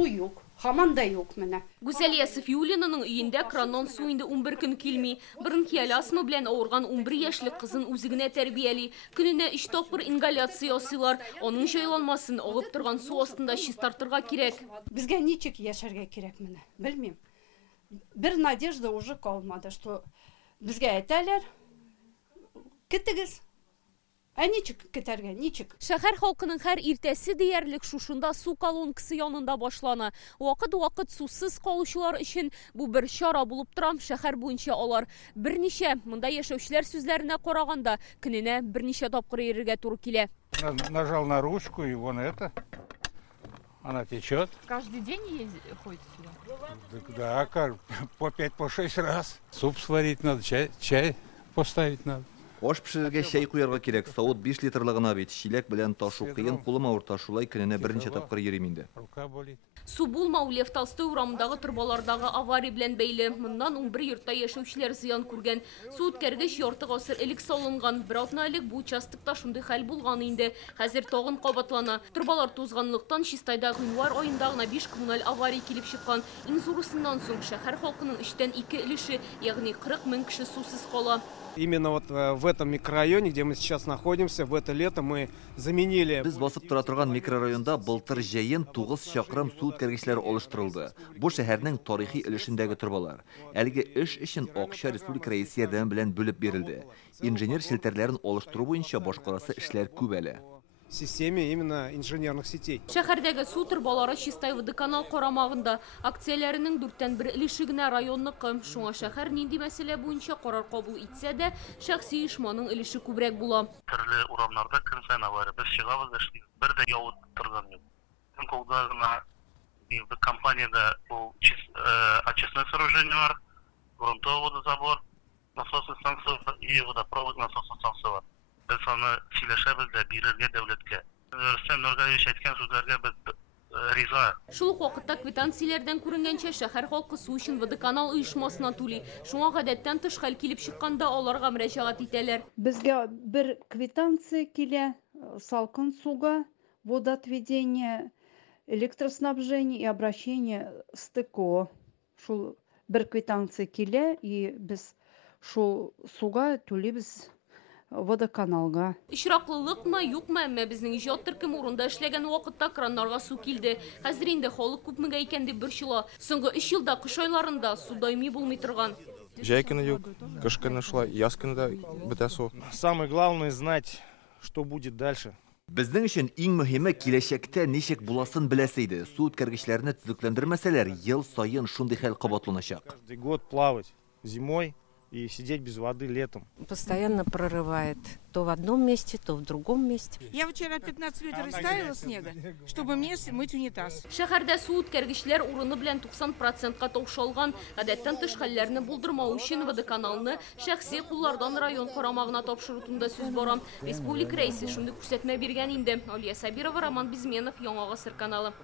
су юк. Хаман да юк менә. Гүзәлия Сафиуллинаның өендә краннан су инде 11 көн килми. Беренке астма белән авырган 11 яшьлек кызын үзегенә тәрбияли. Көненә 3 тапкыр ингаляция ясыйлар. Аның җайланмасын агып торган су астында чистартырга кирәк. Безгә ничек яшәргә кирәк менә? Белмим. Бер надежда уже калмады, что безгә әйтәләр. Китегез. Ничек китәргә, ничек? Шәһәр халкының һәр иртәсе диярлек шушында су колонкасы янында башлана. Вакыт-вакыт сусыз калучылар өчен бу бер чара булып тора. Шәһәр буенча алар берничә монда яшәүчеләр сүзләренә караганда көненә берничә тапкыр йөрергә туры килә. Нажал на ручку и вон это. Она течет. Каждый день ходит сюда? Да, по 5-6 раз. Суп сварить надо, чай поставить надо. Аш пешерергә чәй куярга кирәк. Савыт 5 литрлыгына бит. Чиләк белән ташу кыен, кулым авыр ташулай көненә берничә тапкыр йөрим инде. Рука болит. Су булмау Лев Толстой урамындагы торбалардагы авария белән бәйле. Моннан 11 йортта яшәүчеләр зыян күргән. Су үткәргеч ярты гасыр элек салынган. Бер атна элек бу участокта шундый хәл булган инде. Хәзер тагын кабатлана. Торбалар тузганлыктан чистайда гыйнвар аенда гына 5 коммуналь авария килеп чыккан. Иң зурысыннан соң шәһәр халкының 3тән 2 өлеше, ягъни 40 мең кеше сусыз кала. Именно вот в этом микрорайоне, где мы сейчас находимся, в это лето мы заменили... Без басып тора торган микрорайонда былтыр җәен 9 чакрым су үткәргечләре алыштырылды. Бу шәһәрнең тарихи өлешендәге торбалар. Әлеге эш өчен акча республика рәисе ярдәме белән бүлеп бирелде. Инженер челтәрләрен алыштыру буенча башкарасы эшләр күп әле. Системе именно инженерных сетей. Шәһәрдәге су торбалары Чистай водоканал карамагында. Акцияләренең 4тән 1 өлеше генә районныкы. Шуңа шәһәр нинди мәсьәлә буенча карар кабул итсә дә, шәхси оешманың өлеше күбрәк була. Төрле урамнарда көн сайын авария. Без чыгабыз, эшлибез. Бер дә явып торган юк. Көн кулда гына бу компаниядә бу очистное сооружение бар, грунтовый водозабор, насосный станция и водопровод насосный станция бар. Biz аны сөйләшәбез дә бирергә дәүләткә. Рөстәм Нургалиевич әйткән сүзләргә без риза. Шул ук вакытта квитанцияләрдән күренгәнчә шәһәр халкы су өчен водоканал оешмасына түли. Шуңа гадәттән тыш хәл килеп чыкканда аларга мөрәҗәгать итәләр. Безгә бер квитанция килә салкын суга, водоотведение, электроснабжение и обращение с ТКО. Шул бер квитанция килә и без шул суга түлибез водоканалга. Ишраклылыкмы, юкмы, әмма безнең иҗат төркем урында эшләгән вакытта краннарга су килде. Хәзер инде халык күпмегә икән дип борчыла. Соңгы 3 елда кыш айларында су даими булмый торган. Җәй көне юк, кыш көне шулай, яз көне дә бетә су. Самое главное знать, что будет дальше. Безнең өчен иң мөһиме киләчәктә ничек буласын беләсе иде. Су үткәргечләрне төзекләндермәсәләр, ел саен шундый хәл кабатланачак. Каждый год плавать зимой и сидеть без воды летом. Постоянно прорывает. То в одном месте, то в другом месте. Я вчера 15 ведер оставила снега, чтобы мне мыть унитаз. Шәһәрдә су үткәргечләр урыны белән 90%-ка таушалган. Гадәттән тыш хәлләрне булдырмау өчен водоканалны шәхси куллардан район карамагына тапшыру турында сүз бара. Республика рәисе шундый күрсәтмә биргән инде. Алия Сабирова, Роман Безменов, Яңа Гасыр каналы.